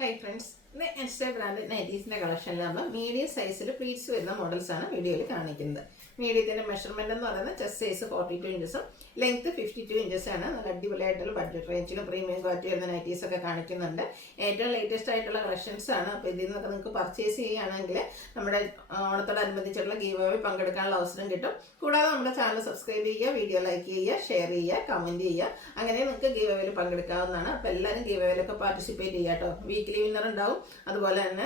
Hi friends, ഇന്ന് എൻസ്റ്റേ brand നൈറ്റീസിൻ്റെ കളക്ഷനിലാണ് medium സൈസിൽ pleats വരുന്ന മോഡൽസാണ് വീഡിയോയിൽ കാണിക്കുന്നത്. മീഡിയത്തിൻ്റെ മെഷർമെൻറ്റ് എന്ന് പറയുന്നത് ചെസ്റ്റ് സൈസ് 42 ഇഞ്ചസും ലെങ്ത് 52 ഇഞ്ചസാണ്. നല്ല അടിപൊളിയായിട്ടുള്ള ബഡ്ജറ്റ് റേഞ്ചിലും പ്രീമിയം ക്വാളിറ്റി വരുന്ന നൈറ്റീസൊക്കെ കാണിക്കുന്നുണ്ട്. ഏറ്റവും ലേറ്റസ്റ്റ് ആയിട്ടുള്ള കളക്ഷൻസാണ്. അപ്പോൾ ഇതിൽ നിന്നൊക്കെ നിങ്ങൾക്ക് പർച്ചേസ് ചെയ്യുകയാണെങ്കിൽ നമ്മുടെ ഓണത്തോടനുബന്ധിച്ചുള്ള ഗീവ് അവേ പങ്കെടുക്കാനുള്ള അവസരം കിട്ടും. കൂടാതെ നമ്മുടെ ചാനൽ സബ്സ്ക്രൈബ് ചെയ്യുക, വീഡിയോ ലൈക്ക് ചെയ്യുക, ഷെയർ ചെയ്യുക, കമൻറ്റ് ചെയ്യുക. അങ്ങനെ നിങ്ങൾക്ക് ഗീവ് അവേയിൽ പങ്കെടുക്കാവുന്നതാണ്. അപ്പോൾ എല്ലാവരും ഗീവ് അവേയിലൊക്കെ പാർട്ടിസിപ്പേറ്റ് ചെയ്യുക കേട്ടോ. വീക്കിലി വിന്നർ ഉണ്ടാവും, അതുപോലെ തന്നെ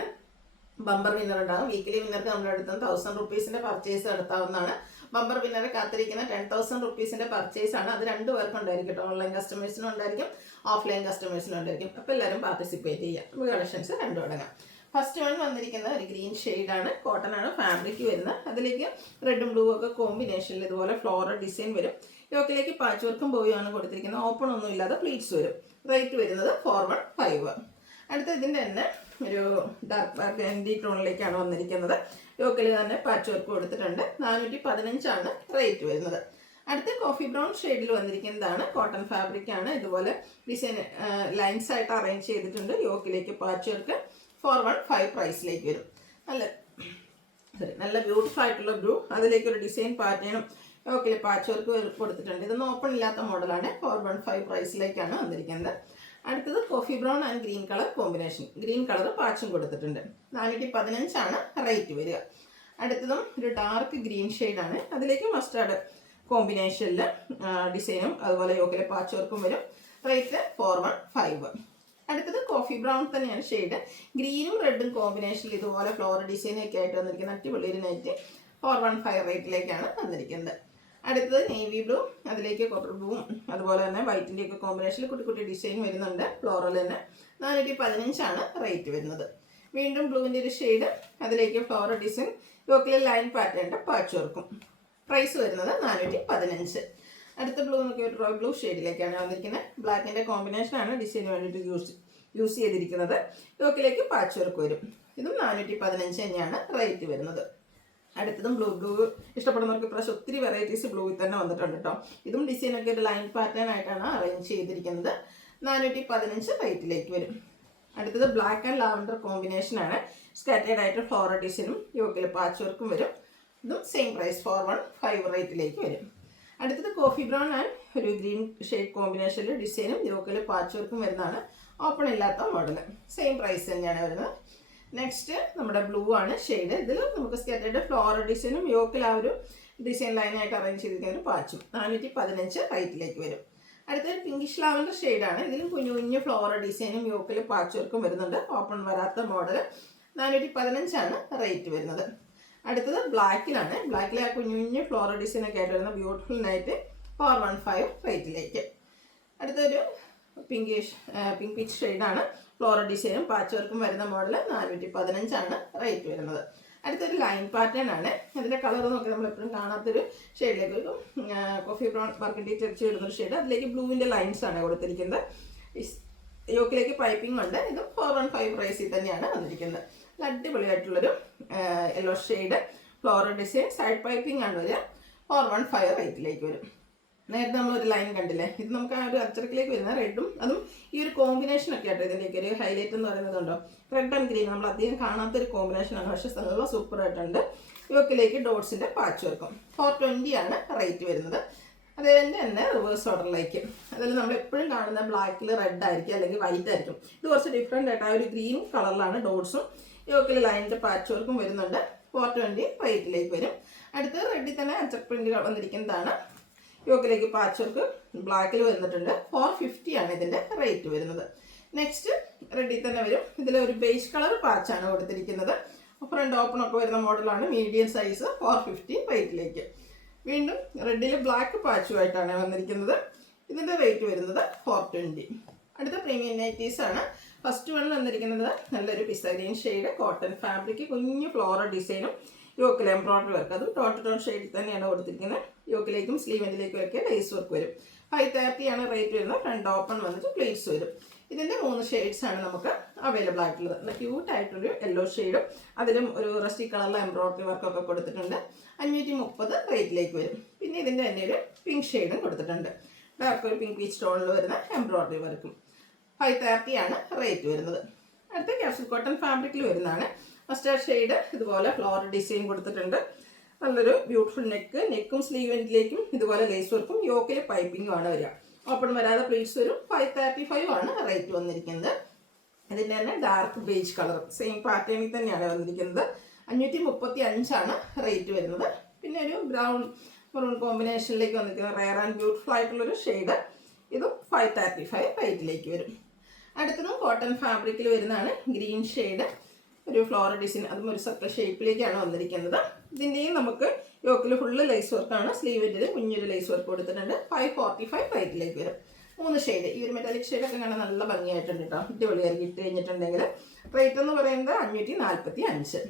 ബമ്പർ വിന്നർ ഉണ്ടാകും. വീക്കിലി വിന്നർക്ക് നമ്മുടെ അടുത്ത് 1000 റുപ്പീസിൻ്റെ പർച്ചേസ് നടത്താവുന്നതാണ്. ബമ്പർ വിന്നറെ കാത്തിരിക്കുന്ന 10,000 റുപ്പീസിൻ്റെ പർച്ചേസ് ആണ്. അത് 2 പേർക്കും ഉണ്ടായിരിക്കും കേട്ടോ. ഓൺലൈൻ കസ്റ്റമേഴ്സിനും ഉണ്ടായിരിക്കും, ഓഫ്ലൈൻ കസ്റ്റമേഴ്സിനും ഉണ്ടായിരിക്കും. അപ്പോൾ എല്ലാവരും പാർട്ടിസിപ്പേറ്റ് ചെയ്യുക. നമുക്ക് കളക്ഷൻസ് കണ്ടു തുടങ്ങാം. ഫസ്റ്റ് വൺ വന്നിരിക്കുന്ന ഒരു ഗ്രീൻ ഷെയ്ഡാണ്, കോട്ടൺ ആണ് ഫാബ്രിക് വരുന്നത്. അതിലേക്ക് റെഡും ബ്ലൂ ഒക്കെ കോമ്പിനേഷനിൽ ഇതുപോലെ ഫ്ലോറൽ ഡിസൈൻ വരും. യോക്കിലേക്ക് പാച്ച് വർക്കും ബോയാണ് കൊടുത്തിരിക്കുന്നത്. ഓപ്പൺ ഒന്നും ഇല്ലാതെ പ്ലീറ്റ്സ് വരും. റേറ്റ് വരുന്നത് 415. അടുത്ത ഇതിൻ്റെ തന്നെ ഒരു ഡാർക്ക് ആൻഡി ടോണിലേക്കാണ് വന്നിരിക്കുന്നത്. യോക്കിൽ തന്നെ പാച്ച് വർക്ക് കൊടുത്തിട്ടുണ്ട്. 415 റേറ്റ് വരുന്നത്. അടുത്ത കോഫി ബ്രൗൺ ഷെയ്ഡിൽ വന്നിരിക്കുന്നതാണ്. കോട്ടൺ ഫാബ്രിക് ആണ്. ഇതുപോലെ ഡിസൈൻ ലൈൻസ് ആയിട്ട് അറേഞ്ച് ചെയ്തിട്ടുണ്ട്. യോക്കിലേക്ക് പാച്ച് വർക്ക് 415 പ്രൈസിലേക്ക് വരും. നല്ല ബ്യൂട്ടിഫുൾ ആയിട്ടുള്ള ബ്ലൂ, അതിലേക്കൊരു ഡിസൈൻ പാറ്റേണും യോക്കിൽ പാച്ച് വർക്ക് കൊടുത്തിട്ടുണ്ട്. ഇതൊന്നും ഓപ്പൺ ഇല്ലാത്ത മോഡലാണ്. 415 പ്രൈസിലേക്കാണ് വന്നിരിക്കുന്നത്. അടുത്തത് coffee brown and green colour combination. Green colour പാച്ചും കൊടുത്തിട്ടുണ്ട്. 415 റേറ്റ് വരിക. അടുത്തതും ഒരു ഡാർക്ക് ഗ്രീൻ ഷെയ്ഡാണ്. അതിലേക്ക് മസ്റ്റാർഡ് കോമ്പിനേഷനിൽ ഡിസൈനും അതുപോലെ യോക്കിലെ പാച്ച് വർക്കും വരും. റേറ്റ് 415. അടുത്തത് കോഫി ബ്രൗൺ തന്നെയാണ് ഷെയ്ഡ്. ഗ്രീനും റെഡും കോമ്പിനേഷനിൽ ഇതുപോലെ ഫ്ലോറൽ ഡിസൈനൊക്കെ ആയിട്ട് വന്നിരിക്കുന്ന അടിപൊളി ഒരു നൈറ്റ് 415 റേറ്റിലേക്കാണ് വന്നിരിക്കുന്നത്. അടുത്തത് നേവി ബ്ലൂ, അതിലേക്ക് കോപ്പർ ബ്ലൂവും അതുപോലെ തന്നെ വൈറ്റിൻ്റെ ഒക്കെ കോമ്പിനേഷനിൽ കുട്ടി കുട്ടി ഡിസൈൻ വരുന്നുണ്ട്. ഫ്ലോറൽ തന്നെ 415 റേറ്റ് വരുന്നത്. വീണ്ടും ബ്ലൂവിൻ്റെ ഒരു ഷെയ്ഡ്, അതിലേക്ക് ഫ്ലോറൽ ഡിസൈൻ യോക്കിലെ ലൈൻ പാറ്റേണിൻ്റെ പാച്ച് വർക്കും. പ്രൈസ് വരുന്നത് 415. അടുത്ത ബ്ലൂ നോക്കി ഒരു റോയൽ ബ്ലൂ ഷെയ്ഡിലേക്കാണ് വന്നിരിക്കുന്നത്. ബ്ലാക്കിൻ്റെ കോമ്പിനേഷനാണ് ഡിസൈന് വേണ്ടിയിട്ട് യൂസ് ചെയ്തിരിക്കുന്നത്. യോക്കിലേക്ക് പാച്ച് വർക്ക് വരും. ഇതും 415 തന്നെയാണ് റേറ്റ് വരുന്നത്. അടുത്തതും ബ്ലൂ ഇഷ്ടപ്പെടുന്നവർക്ക് ഇപ്രാവശ്യം ഒത്തിരി വെറൈറ്റീസ് ബ്ലൂവിൽ തന്നെ വന്നിട്ടുണ്ട് കേട്ടോ. ഇതും ഡിസൈനൊക്കെ ഒരു ലൈൻ പാറ്റേൺ ആയിട്ടാണ് അറേഞ്ച് ചെയ്തിരിക്കുന്നത്. 415 റേറ്റിലേക്ക് വരും. അടുത്തത് ബ്ലാക്ക് ആൻഡ് ലാവൻഡർ കോമ്പിനേഷനാണ്. സ്കാറ്റേഡ് ആയിട്ട് ഫ്ലോറൽ ഡിസൈനും യോക്കിൽ പാച്ച് വർക്കും വരും. ഇതും സെയിം പ്രൈസ് 415 റേറ്റിലേക്ക് വരും. അടുത്തത് കോഫി ബ്രൗൺ ആൻഡ് ഒരു ഗ്രീൻ ഷെയ്ഡ് കോമ്പിനേഷനിൽ ഡിസൈനും യോക്കിൽ പാച്ച് വർക്കും വരുന്നതാണ്. ഓപ്പൺ ഇല്ലാത്ത മോഡൽ. സെയിം പ്രൈസ് തന്നെയാണ് വരുന്നത്. നെക്സ്റ്റ് നമ്മുടെ ബ്ലൂ ആണ് ഷെയ്ഡ്. ഇതിൽ നമുക്ക് സ്കാറ്റേഡ് ഫ്ലോറൽ ഡിസൈനും യോക്കിൽ ആ ഒരു ഡിസൈൻ ലൈനായിട്ട് അറേഞ്ച് ചെയ്തിരിക്കുന്ന ഒരു പാച്ചും. 415 റേറ്റിലേക്ക് വരും. അടുത്തൊരു പിങ്കിഷ് ലാവൻഡർ ഷെയ്ഡാണ്. ഇതിലും കുഞ്ഞു കുഞ്ഞു ഫ്ലോറൽ ഡിസൈനും യോക്കിൽ പാച്ച് വർക്കും വരുന്നുണ്ട്. ഓപ്പൺ വരാത്ത മോഡൽ. 415 റേറ്റ് വരുന്നത്. അടുത്തത് ബ്ലാക്കിലാണ്. ബ്ലാക്കിൽ ആ കുഞ്ഞു കുഞ്ഞു ഫ്ലോറൽ ഡിസൈനൊക്കെ ആയിട്ട് വരുന്ന ബ്യൂട്ടിഫുൾ നൈറ്റ് 415 റേറ്റിലേക്ക്. അടുത്തൊരു പിങ്ക് പീച്ച് ഷെയ്ഡാണ്. ഫ്ലോറൽ ഡിസൈനും പാച്ച് വർക്കും വരുന്ന മോഡൽ. 415 റേറ്റ് വരുന്നത്. അടുത്തൊരു ലൈൻ പാറ്റേൺ ആണ്. അതിൻ്റെ കളർ നോക്കി നമ്മൾ എപ്പോഴും കാണാത്തൊരു ഷെയ്ഡിലേക്ക് ഒരു കോഫി ബ്രൗൺ ബർഗണ്ടി ടച്ച് വരുന്നൊരു ഷെയ്ഡ്. അതിലേക്ക് ബ്ലൂവിൻ്റെ ലൈൻസ് ആണ് കൊടുത്തിരിക്കുന്നത്. യോക്കിലേക്ക് പൈപ്പിംഗ് ഉണ്ട്. ഇത് 415 പ്രൈസിൽ തന്നെയാണ് വന്നിരിക്കുന്നത്. അടിപൊളിയായിട്ടുള്ളൊരു yellow shade floral design side piping ആണ് വരിക. 415 റേറ്റിലേക്ക് വരും. നേരത്തെ നമ്മളൊരു ലൈൻ കണ്ടില്ലേ, ഇത് നമുക്ക് ആ ഒരു അച്ചടക്കിലേക്ക് വരുന്ന റെഡും അതും ഈ ഒരു കോമ്പിനേഷനൊക്കെ ആയിട്ട് ഇതിൻ്റെയൊക്കെ ഒരു ഹൈലൈറ്റ് എന്ന് പറയുന്നതുണ്ടോ. റെഡ് ആൻഡ് ഗ്രീൻ നമ്മൾ അധികം കാണാത്തൊരു കോമ്പിനേഷനാണ്, പക്ഷെ നല്ല സൂപ്പറായിട്ടുണ്ട്. യോക്കിലേക്ക് ഡോട്ട്സിൻ്റെ പാച്ച് വർക്കും. 420 റേറ്റ് വരുന്നത്. അതേപോലെ തന്നെ റിവേഴ്സ് ഓർഡറിലേക്ക്, അതിൽ നമ്മൾ എപ്പോഴും കാണുന്ന ബ്ലാക്കിൽ റെഡ് ആയിരിക്കും അല്ലെങ്കിൽ വൈറ്റ് ആയിരിക്കും. ഇത് കുറച്ച് ഡിഫറെൻ്റ് ആയിട്ട് ആ ഒരു ഗ്രീൻ കളറിലാണ് ഡോട്ട്സും യോക്കിൽ ലൈനിൻ്റെ പാച്ച് വർക്കും വരുന്നുണ്ട്. 420 റേറ്റിലേക്ക് വരും. അടുത്ത് റെഡിൽ തന്നെ അച്ചക്ക് പ്രിൻ്റ് വന്നിരിക്കുന്നതാണ്. യോക്കിലേക്ക് പാച്ച് വർക്ക് ബ്ലാക്കിൽ വന്നിട്ടുണ്ട്. 450 ഇതിൻ്റെ റേറ്റ് വരുന്നത്. നെക്സ്റ്റ് റെഡിൽ തന്നെ വരും. ഇതിൽ ഒരു ബേസ് കളർ പാച്ചാണ് കൊടുത്തിരിക്കുന്നത്. ഫ്രണ്ട് ഓപ്പണൊക്കെ വരുന്ന മോഡലാണ്. Medium size 450 റേറ്റിലേക്ക്. വീണ്ടും റെഡിൽ ബ്ലാക്ക് പാച്ചുമായിട്ടാണ് വന്നിരിക്കുന്നത്. ഇതിൻ്റെ റേറ്റ് വരുന്നത് 420. അടുത്ത പ്രീമിയം നൈറ്റീസ് ആണ്. ഫസ്റ്റ് വൺ വന്നിരിക്കുന്നത് നല്ലൊരു പിസ്ത ഗ്രീൻ ഷെയ്ഡ് കോട്ടൺ ഫാബ്രിക്, കുഞ്ഞു ഫ്ലോറൽ ഡിസൈനും യോക്കിൽ എംബ്രോയിഡറി വർക്ക്. അതും ടോൺ ഷെയ്ഡിൽ തന്നെയാണ് കൊടുത്തിരിക്കുന്നത്. യോക്കിലേക്കും സ്ലീവെൻറ്റിലേക്കും ഒക്കെ ലേസ് വർക്ക് വരും. 530 റേറ്റ് വരുന്നത്. ഫ്രണ്ട് ഓപ്പൺ വന്നിട്ട് പ്ലേറ്റ്സ് വരും. ഇതിൻ്റെ 3 ഷെയ്ഡ്സ് ആണ് നമുക്ക് അവൈലബിൾ ആയിട്ടുള്ളത്. നല്ല ക്യൂട്ടായിട്ടൊരു യെല്ലോ ഷെയ്ഡും അതിലും ഒരു റസ്റ്റി കളറിലെ എംബ്രോയിഡറി വർക്കൊക്കെ കൊടുത്തിട്ടുണ്ട്. 530 റേറ്റിലേക്ക് വരും. പിന്നെ ഇതിൻ്റെ തന്നെ ഒരു പിങ്ക് ഷെയ്ഡും കൊടുത്തിട്ടുണ്ട്. ഡാർക്ക് ഒരു പിങ്ക് പീച്ച് ടോണിൽ വരുന്ന എംബ്രോയിഡറി വർക്കും. 530 റേറ്റ് വരുന്നത്. അടുത്ത ക്യാപ്സൂൾ കോട്ടൺ ഫാബ്രിക്കിൽ വരുന്നതാണ്. മസ്റ്റാർഡ് ഷെയ്ഡ് ഇതുപോലെ ഫ്ലോറൽ ഡിസൈൻ കൊടുത്തിട്ടുണ്ട്. നല്ലൊരു ബ്യൂട്ടിഫുൾ നെക്കും സ്ലീവ് എൻഡിലേക്കും ഇതുപോലെ ലേസ് വർക്കും യോക്കിൽ പൈപ്പിംഗും ആണ് വരിക. ഓപ്പൺ വരാതെ പ്ലീറ്റ്സ് വരും. 535 ആണ് റേറ്റ് വന്നിരിക്കുന്നത്. ഇതിൻ്റെ തന്നെ ഡാർക്ക് ബേജ് കളർ സെയിം പാറ്റേണിൽ തന്നെയാണ് വന്നിരിക്കുന്നത്. 535 ആണ് റേറ്റ് വരുന്നത്. പിന്നെ ഒരു ബ്രൗൺ മെറൂൺ കോമ്പിനേഷനിലേക്ക് വന്നിരിക്കുന്ന റെയർ ആൻഡ് ബ്യൂട്ടിഫുൾ ആയിട്ടുള്ളൊരു ഷെയ്ഡ്. ഇതും 535 റേറ്റിലേക്ക് വരും. അടുത്തതും കോട്ടൺ ഫാബ്രിക്കിൽ വരുന്നതാണ്. ഗ്രീൻ ഷെയ്ഡ് ഒരു ഫ്ലോറൽ ഡിസൈൻ, അതും ഒരു സർക്കിൾ ഷേപ്പിലേക്കാണ് വന്നിരിക്കുന്നത്. ഇതിൻ്റെയും നമുക്ക് യോക്കിൽ ഫുള്ള് ലേസ് വർക്കാണ്. സ്ലീവിൻ്റെ കുഞ്ഞൊരു ലേസ് വർക്ക് കൊടുത്തിട്ടുണ്ട്. 545 റേറ്റിലേക്ക് വരും. 3 ഷെയ്ഡ്. ഈ ഒരു മെറ്റാലിക് ഷെയ്ഡൊക്കെ കാണാൻ നല്ല ഭംഗിയായിട്ടുണ്ട് കേട്ടോ. അടിപൊളിയായിരിക്കും ഇട്ട് കഴിഞ്ഞിട്ടുണ്ടെങ്കിൽ. റേറ്റ് എന്ന് പറയുന്നത് 545.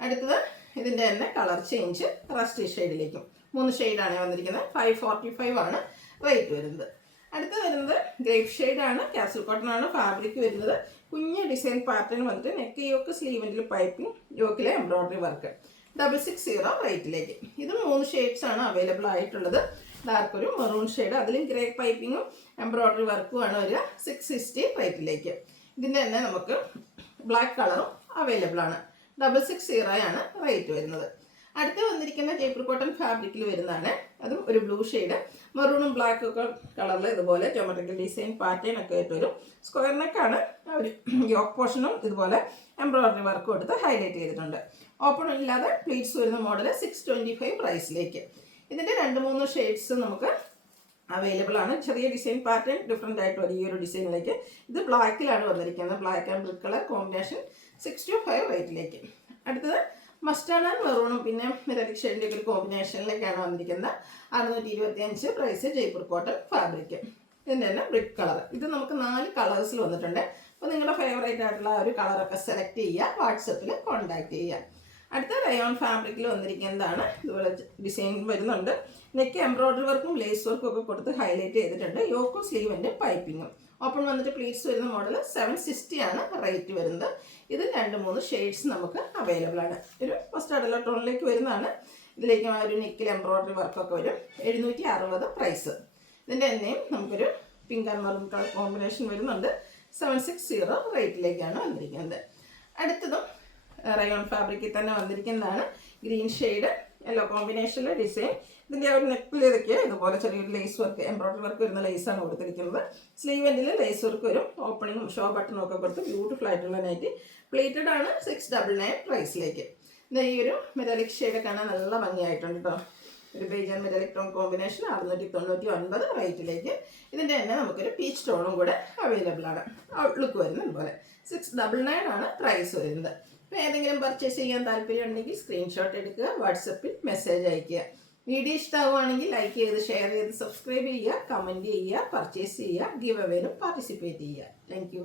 അടുത്തത് ഇതിൻ്റെ തന്നെ കളർ ചേഞ്ച് റസ്റ്റി ഷെയ്ഡിലേക്കും 3 ഷെയ്ഡാണ് വന്നിരിക്കുന്നത്. 545 ആണ് റേറ്റ് വരുന്നത്. അടുത്ത് വരുന്നത് ഗ്രേപ്പ് ഷെയ്ഡാണ്. ക്യാപ്സൂൾ കോട്ടൺ ആണ് ഫാബ്രിക് വരുന്നത്. കുഞ്ഞ് ഡിസൈൻ പാറ്റേൺ വന്നിട്ട് നെക്ക് യോക്ക് സ്ലീവിൻ്റെ പൈപ്പിംഗ് യോക്കിലെ എംബ്രോയ്ഡറി വർക്ക്. 660 റേറ്റിലേക്ക്. ഇത് 3 ഷെയ്ഡ്സ് ആണ് അവൈലബിൾ ആയിട്ടുള്ളത്. ഡാർക്ക് ഒരു മെറൂൺ ഷെയ്ഡ്, അതിലും ഗ്രേ പൈപ്പിങ്ങും എംബ്രോയ്ഡറി വർക്കും ആണ് വരിക. 660 റേറ്റിലേക്ക്. ഇതിൻ്റെ തന്നെ നമുക്ക് ബ്ലാക്ക് കളറും അവൈലബിൾ ആണ്. 660 ആണ് റേറ്റ് വരുന്നത്. അടുത്ത് വന്നിരിക്കുന്ന ജയ്പൂർ കോട്ടൺ ഫാബ്രിക്കിൽ വരുന്നതാണ്. അതും ഒരു ബ്ലൂ ഷെയ്ഡ്, മെറൂണും ബ്ലാക്കും ഒക്കെ കളറിൽ ഇതുപോലെ ജോമെട്രിക്കൽ ഡിസൈൻ പാറ്റേൺ ഒക്കെ ആയിട്ട് വരും. സ്ക്വയർ നെക്കാണ്. ഒരു യോക്ക് പോർഷനും ഇതുപോലെ എംബ്രോയ്ഡറി വർക്ക് കൊടുത്ത് ഹൈലൈറ്റ് ചെയ്തിട്ടുണ്ട്. ഓപ്പൺ ഇല്ലാതെ പ്ലീറ്റ്സ് വരുന്ന മോഡൽ 625 പ്രൈസിലേക്ക്. ഇതിൻ്റെ 2-3 ഷെയ്ഡ്സ് നമുക്ക് അവൈലബിൾ ആണ്. ചെറിയ ഡിസൈൻ പാറ്റേൺ ഡിഫറെൻ്റ് ആയിട്ട് വരും ഈ ഒരു ഡിസൈനിലേക്ക്. ഇത് ബ്ലാക്കിലാണ് വന്നിരിക്കുന്നത്. Black and brick colour combination 625 റേറ്റിലേക്ക്. അടുത്തത് മസ്റ്റാർഡ് ആൻഡ് മെറൂണും പിന്നെ മെറ്റാലിക് ഷെയ്ഡിൻ്റെ ഒരു കോമ്പിനേഷനിലേക്കാണ് വന്നിരിക്കുന്നത്. 625 പ്രൈസ്. Jaipur cotton fabric. ഇതിൻ്റെ തന്നെ ബ്രിക്ക് കളർ. ഇത് നമുക്ക് 4 കളേഴ്സിൽ വന്നിട്ടുണ്ട്. അപ്പോൾ നിങ്ങളുടെ ഫേവറേറ്റ് ആയിട്ടുള്ള ഒരു കളറൊക്കെ സെലക്ട് ചെയ്യുക. വാട്സപ്പിൽ കോൺടാക്ട് ചെയ്യുക. അടുത്ത റയോൺ ഫാബ്രിക്കിൽ വന്നിരിക്കുന്നതാണ്. ഇതുപോലെ ഡിസൈൻ വരുന്നുണ്ട്. നെക്ക് എംബ്രോയ്ഡറി വർക്കും ലേസ് വർക്കും ഒക്കെ കൊടുത്ത് ഹൈലൈറ്റ് ചെയ്തിട്ടുണ്ട്. യോക്കും സ്ലീവിൻ്റെ പൈപ്പിങ്ങും. ഓപ്പൺ വന്നിട്ട് പ്ലീറ്റ്സ് വരുന്ന മോഡൽ 760 ആണ് റേറ്റ് വരുന്നത്. ഇത് 2-3 ഷെയ്ഡ്സ് നമുക്ക് അവൈലബിൾ ആണ്. ഒരു മസ്റ്റാർഡ് യെല്ലോ ടോണിലേക്ക് വരുന്നതാണ്. ഇതിലേക്ക് ഒരു നെക്കിൽ എംബ്രോയ്ഡറി വർക്കൊക്കെ വരും. 760 പ്രൈസ്. ഇതിൻ്റെ തന്നെയും നമുക്കൊരു pink and maroon colour combination വരുന്നുണ്ട്. 760 റേറ്റിലേക്കാണ് വന്നിരിക്കുന്നത്. അടുത്തതും റയോൺ ഫാബ്രിക്കിൽ തന്നെ വന്നിരിക്കുന്നതാണ്. ഗ്രീൻ ഷെയ്ഡ് യെല്ലോ കോമ്പിനേഷനിലെ ഡിസൈൻ. ഇതിൻ്റെ ഒരു നെക്കിലേക്ക് ഇതുപോലെ ചെറിയൊരു ലേസ് വർക്ക് എംബ്രോയ്ഡറി വർക്ക് വരുന്ന ലേസാണ് കൊടുത്തിരിക്കുന്നത്. സ്ലീവ് എൻഡിൽ ലേസ് വർക്ക് വരും. ഓപ്പണിങ്ങും ഷോ ബട്ടണും ഒക്കെ കൊടുത്ത് ബ്യൂട്ടിഫുൾ ആയിട്ടുള്ള നൈറ്റ്. പ്ലേറ്റഡ് ആണ്. 699 പ്രൈസിലേക്ക്. ഈ ഒരു മെറ്റാലിക് ഷെയ്ഡ് കാണാൻ നല്ല ഭംഗിയായിട്ടുണ്ട് കേട്ടോ. ഒരു beige and metallic tone combination 699 റേറ്റിലേക്ക്. ഇതിൻ്റെ തന്നെ നമുക്കൊരു പീച്ച് ടോണും കൂടെ അവൈലബിൾ ആണ്. ഔട്ട്ലുക്ക് വരുന്നത് ഇതുപോലെ. 699 ആണ് പ്രൈസ് വരുന്നത്. അപ്പോൾ ഏതെങ്കിലും പർച്ചേസ് ചെയ്യാൻ താല്പര്യം ഉണ്ടെങ്കിൽ സ്ക്രീൻഷോട്ട് എടുക്കുക. വാട്സപ്പിൽ മെസ്സേജ് അയയ്ക്കുക. വീഡിയോ ഇഷ്ടമാവുകയാണെങ്കിൽ ലൈക്ക് ചെയ്ത് ഷെയർ ചെയ്ത് സബ്സ്ക്രൈബ് ചെയ്യുക, കമൻറ്റ് ചെയ്യുക, പർച്ചേസ് ചെയ്യുക, ഗിവ് അവേയിലും പാർട്ടിസിപ്പേറ്റ് ചെയ്യുക. താങ്ക്